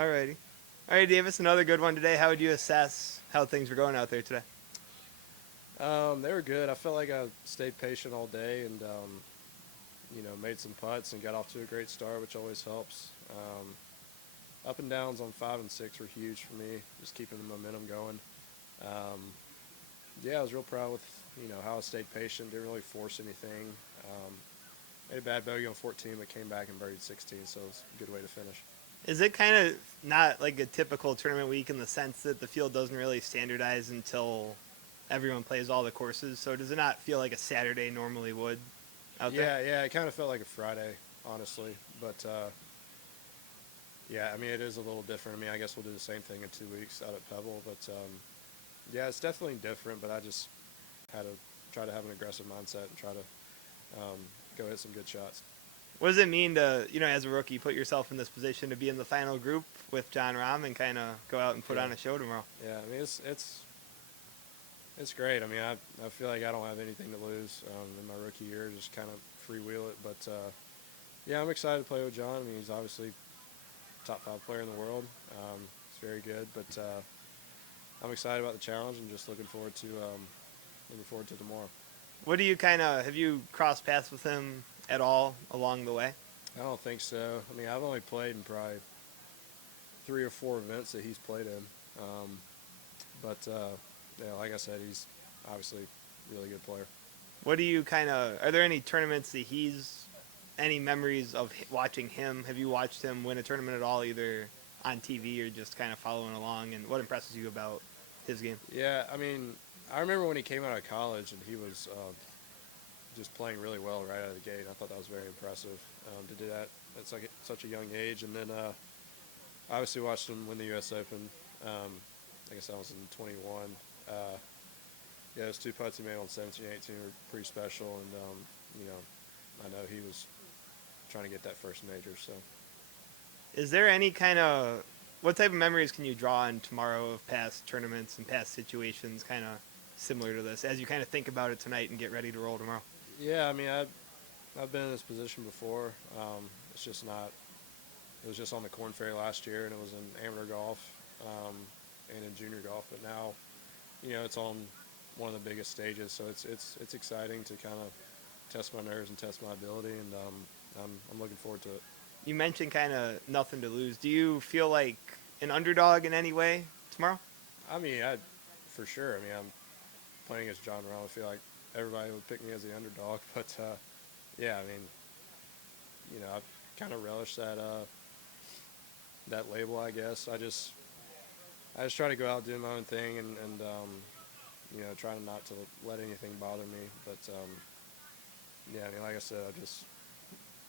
Alrighty. Alright, Davis, another good one today. How would you assess how things were going out there today? They were good. I felt like I stayed patient all day and, made some putts and got off to a great start, which always helps. Up and downs on 5 and 6 were huge for me, just keeping the momentum going. Um, yeah, I was real proud with, how I stayed patient, didn't really force anything. Um, Made a bad bogey on 14, but came back and birdied 16, so it was a good way to finish. Is it kind of not like a typical tournament week in the sense that the field doesn't really standardize until everyone plays all the courses? So does it not feel like a Saturday normally would out there? Yeah, it kind of felt like a Friday, honestly. But, yeah, I mean, it is a little different. I mean, I guess we'll do the same thing in 2 weeks out at Pebble. But, yeah, it's definitely different, but I just had to try to have an aggressive mindset and try to go hit some good shots. What does it mean to, as a rookie, put yourself in this position to be in the final group with John Rahm and kind of go out and put Yeah, on a show tomorrow? yeah. I mean, it's great. I mean, I feel like I don't have anything to lose in my rookie year. Just kind of freewheel it. But yeah, I'm excited to play with John. I mean, he's obviously top 5 player in the world. He's very good. But I'm excited about the challenge and just looking forward to tomorrow. What do you have you crossed paths with him at all along the way? I don't think so. I mean, I've only played in probably 3 or 4 events that he's played in. But yeah, like I said, he's obviously a really good player. What do you are there any tournaments that any memories of watching him? Have you watched him win a tournament at all, either on TV or just kind of following along? And what impresses you about his game? Yeah, I mean, I remember when he came out of college and he was just playing really well right out of the gate. I thought that was very impressive to do that at such a young age. And then I obviously watched him win the U.S. Open. I guess that was in 21. Yeah, those 2 putts he made on 17 18 were pretty special. And, I know he was trying to get that first major. So, Is there any what type of memories can you draw on tomorrow of past tournaments and past situations, similar to this, as you think about it tonight and get ready to roll tomorrow? yeah, I mean, I've been in this position before. It's just not. It was just on the Corn Ferry last year, and it was in amateur golf and in junior golf. But now, it's on one of the biggest stages, so it's exciting to kind of test my nerves and test my ability, and I'm looking forward to it. You mentioned nothing to lose. Do you feel like an underdog in any way tomorrow? I mean, for sure. I mean, I'm playing against John Rahm. I feel like everybody would pick me as the underdog, but yeah, I mean, I kind of relish that label, I guess. I just try to go out doing my own thing and try not to let anything bother me. But yeah, I mean, like I said, I just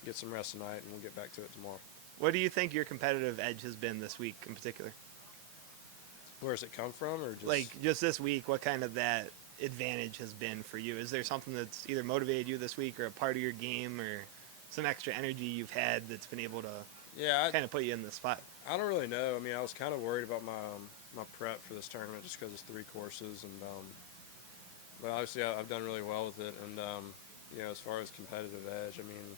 get some rest tonight and we'll get back to it tomorrow. What do you think your competitive edge has been this week in particular? Where does it come from, or just Just this week, what that advantage has been for you? Is there something that's either motivated you this week or a part of your game or some extra energy you've had that's been able to yeah, put you in this spot? I don't really know. I mean, I was kind of worried about my prep for this tournament just because it's 3 courses, and but obviously I've done really well with it. And as far as competitive edge, I mean,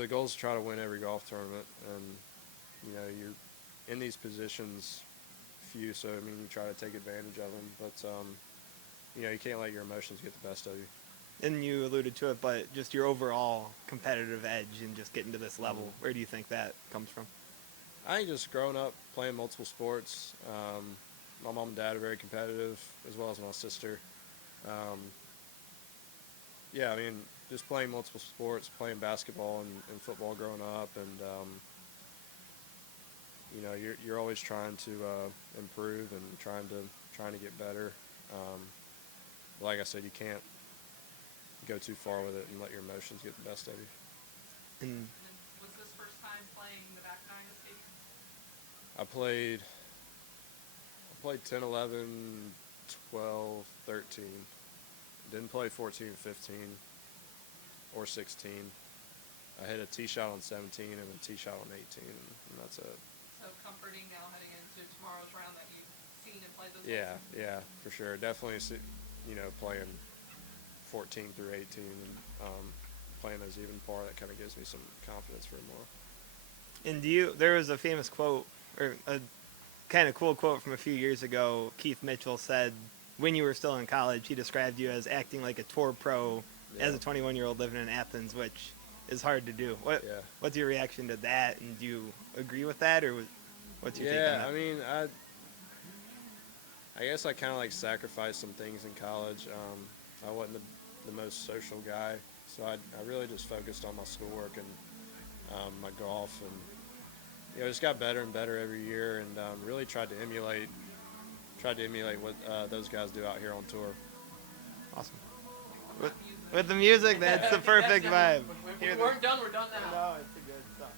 the goal is to try to win every golf tournament, and you're in these positions few, so I mean you try to take advantage of them, but you can't let your emotions get the best of you. And you alluded to it, but just your overall competitive edge and just getting to this level, where do you think that comes from? I think just growing up playing multiple sports, my mom and dad are very competitive, as well as my sister. Yeah, I mean, just playing multiple sports, playing basketball and football growing up, and you're always trying to improve and trying to get better. Like I said, you can't go too far with it and let your emotions get the best of you. And And then was this first time playing the back nine of Stadium? I played 10, 11, 12, 13. Didn't play 14, 15, or 16. I hit a tee shot on 17 and a tee shot on 18, and that's it. So comforting now heading into tomorrow's round that you've seen and played those Yeah, games? yeah, for sure. Definitely, playing 14 through 18 and playing those even par, that kind of gives me some confidence for tomorrow. And there was a famous quote, or a kind of cool quote from a few years ago. Keith Mitchell said, when you were still in college, he described you as acting like a tour pro as a 21-year-old living in Athens, which is hard to do. What's your reaction to that? And do you agree with that, or what's your take on that? I mean, I guess I kind of like sacrificed some things in college. I wasn't the most social guy, so I really just focused on my schoolwork and my golf, and just got better and better every year, and really tried to emulate what those guys do out here on tour. Awesome. With the music, that's the perfect vibe. If we weren't done, we're done now. No, it's